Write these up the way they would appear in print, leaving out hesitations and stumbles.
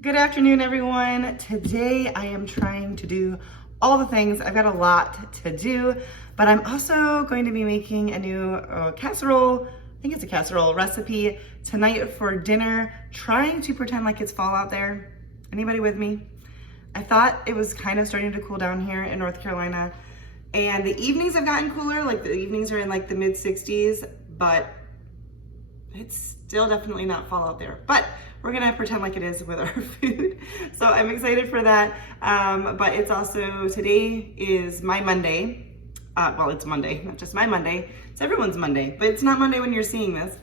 Good afternoon, everyone. Today I am trying to do all the things. I've got a lot to do, but I'm also going to be making a new casserole. I think it's a casserole recipe tonight for dinner, trying to pretend like it's fall out there. Anybody with me? I thought it was kind of starting to cool down here in North Carolina, and the evenings have gotten cooler. Like the evenings are in like the mid 60s, but it's still definitely not fall out there. But we're gonna pretend like it is with our food. So I'm excited for that. But it's also, today is my Monday. Well, it's Monday, not just my Monday. It's everyone's Monday, but it's not Monday when you're seeing this.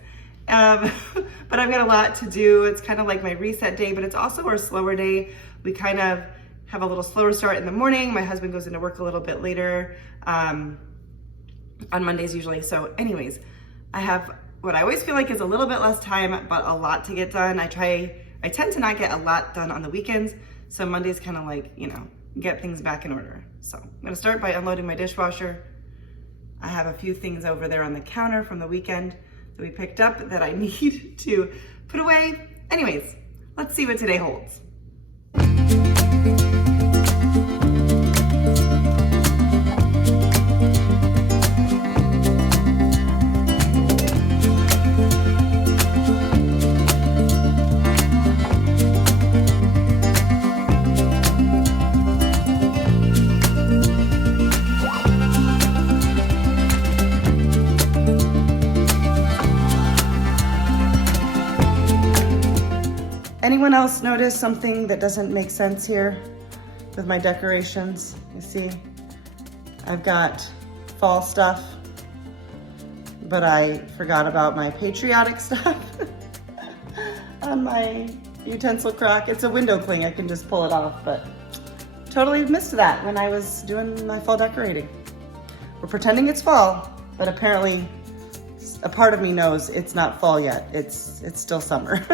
But I've got a lot to do. It's kind of like my reset day, but it's also our slower day. We kind of have a little slower start in the morning. My husband goes into work a little bit later on Mondays usually. So anyways, I have what I always feel like is a little bit less time, but a lot to get done. I tend to not get a lot done on the weekends. So Monday's kind of like, you know, get things back in order. So I'm gonna start by unloading my dishwasher. I have a few things over there on the counter from the weekend that we picked up that I need to put away. Anyways, let's see what today holds. Anyone else notice something that doesn't make sense here with my decorations? You see, I've got fall stuff, but I forgot about my patriotic stuff on my utensil crock. It's a window cling, I can just pull it off, but totally missed that when I was doing my fall decorating. We're pretending it's fall, but apparently a part of me knows it's not fall yet. It's still summer.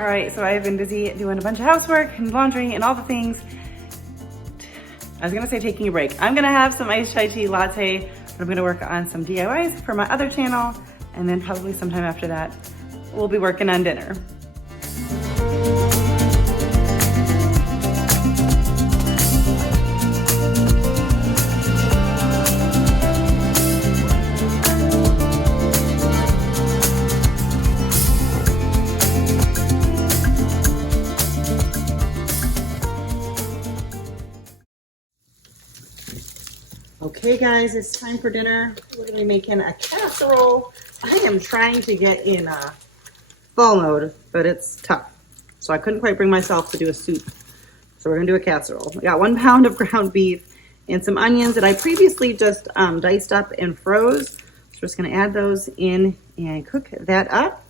All right, so I've been busy doing a bunch of housework and laundry and all the things. I was gonna say taking a break. I'm gonna have some iced chai tea latte, but I'm gonna work on some DIYs for my other channel, and then probably sometime after that, we'll be working on dinner. Okay guys, it's time for dinner. We're gonna be making a casserole. I am trying to get in fall mode, but it's tough. So I couldn't quite bring myself to do a soup. So we're gonna do a casserole. I got 1 pound of ground beef and some onions that I previously just diced up and froze. So we're just gonna add those in and cook that up.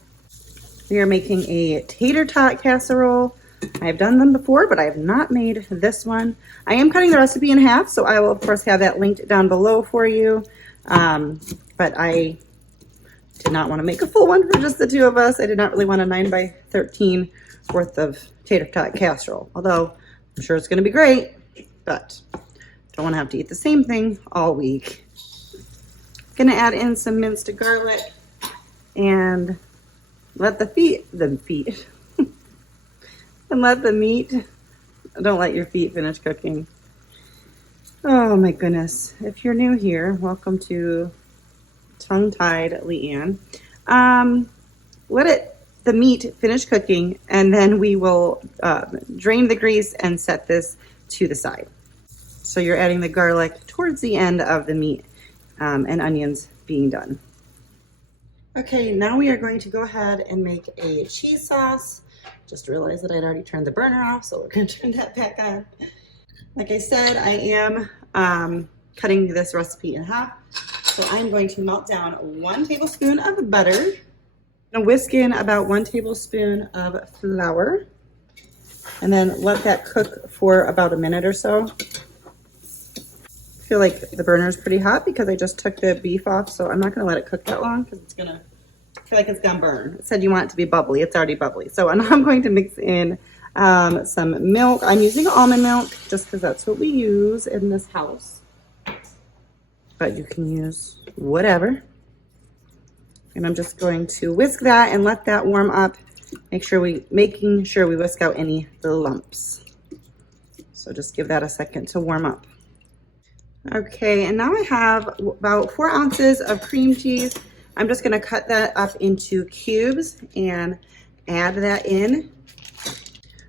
We are making a tater tot casserole. I've done them before, but I have not made this one. I am cutting the recipe in half, so I will of course have that linked down below for you. But I did not want to make a full one for just the two of us. I did not really want a 9 by 13 worth of tater tot casserole, although I'm sure it's going to be great, but don't want to have to eat the same thing all week. Gonna add in some minced garlic and let the meat, don't let your feet finish cooking. Oh my goodness. If you're new here, welcome to Tongue-Tied Leanne. Let the meat finish cooking, and then we will drain the grease and set this to the side. So you're adding the garlic towards the end of the meat and onions being done. Okay, now we are going to go ahead and make a cheese sauce. Just realized that I'd already turned the burner off, so we're going to turn that back on. Like I said, I am cutting this recipe in half. So I'm going to melt down 1 tablespoon of butter. I'm whisk in about 1 tablespoon of flour, and then let that cook for about a minute or so. feel like the burner is pretty hot because I just took the beef off, so I'm not going to let it cook that long because it's going to feel like it's gonna burn. It said you want it to be bubbly. It's already bubbly. So now I'm going to mix in some milk. I'm using almond milk just because that's what we use in this house. But you can use whatever. And I'm just going to whisk that and let that warm up. Making sure we whisk out any lumps. So just give that a second to warm up. Okay, and now I have about 4 ounces of cream cheese. I'm just gonna cut that up into cubes and add that in.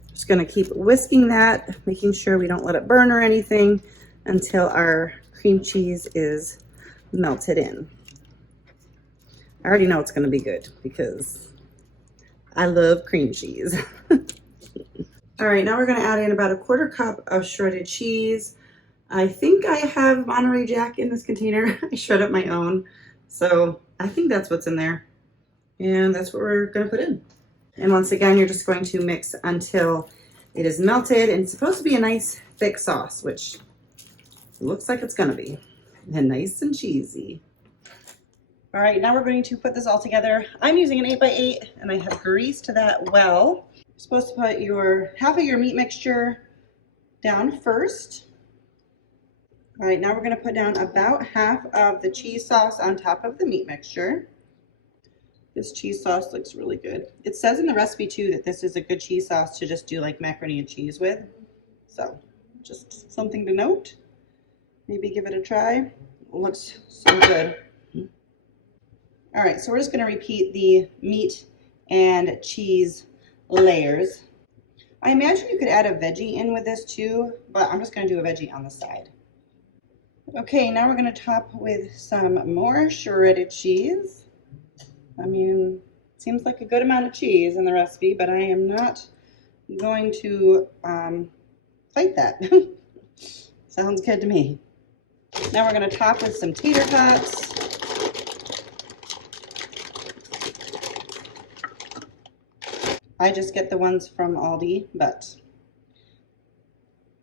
Just gonna keep whisking that, making sure we don't let it burn or anything until our cream cheese is melted in. I already know it's gonna be good because I love cream cheese. All right, now we're gonna add in about 1/4 cup of shredded cheese. I think I have Monterey Jack in this container. I shred up my own. So I think that's what's in there. And that's what we're gonna put in. And once again, you're just going to mix until it is melted, and it's supposed to be a nice thick sauce, which it looks like it's gonna be. And nice and cheesy. All right, now we're going to put this all together. I'm using an 8x8 and I have greased that well. You're supposed to put half of your meat mixture down first. All right, now we're gonna put down about half of the cheese sauce on top of the meat mixture. This cheese sauce looks really good. It says in the recipe too that this is a good cheese sauce to just do like macaroni and cheese with. So just something to note. Maybe give it a try. It looks so good. All right, so we're just gonna repeat the meat and cheese layers. I imagine you could add a veggie in with this too, but I'm just gonna do a veggie on the side. Okay, now we're gonna top with some more shredded cheese. I mean, it seems like a good amount of cheese in the recipe, but I am not going to fight that. Sounds good to me. Now we're gonna top with some tater tots. I just get the ones from Aldi, but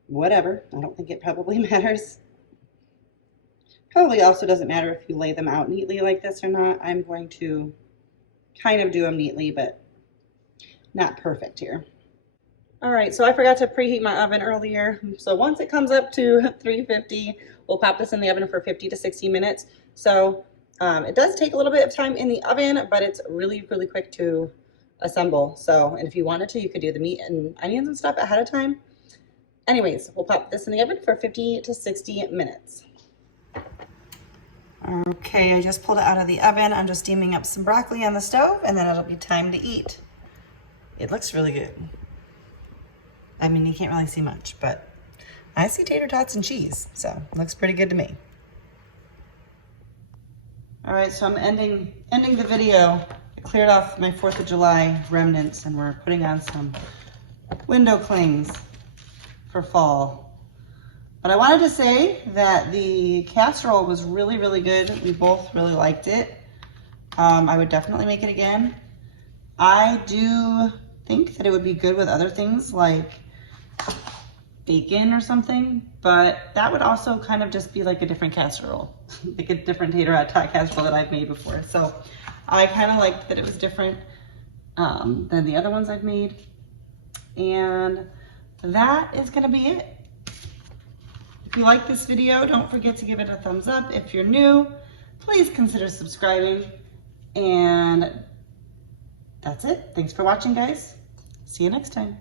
whatever. I don't think it probably matters. Probably also doesn't matter if you lay them out neatly like this or not. I'm going to kind of do them neatly, but not perfect here. All right, so I forgot to preheat my oven earlier. So once it comes up to 350, we'll pop this in the oven for 50 to 60 minutes. So it does take a little bit of time in the oven, but it's really, really quick to assemble. So, and if you wanted to, you could do the meat and onions and stuff ahead of time. Anyways, we'll pop this in the oven for 50 to 60 minutes. Okay, I just pulled it out of the oven. I'm just steaming up some broccoli on the stove, and then it'll be time to eat. It looks really good. I mean, you can't really see much, but I see tater tots and cheese, so it looks pretty good to me. All right, so I'm ending the video. I cleared off my 4th of July remnants, and we're putting on some window clings for fall. But I wanted to say that the casserole was really, really good. We both really liked it. I would definitely make it again. I do think that it would be good with other things like bacon or something, but that would also kind of just be like a different casserole, like a different tater tot casserole that I've made before. So I kind of liked that it was different than the other ones I've made. And that is gonna be it. If you like this video, don't forget to give it a thumbs up. If you're new, please consider subscribing. And that's it. Thanks for watching, guys. See you next time.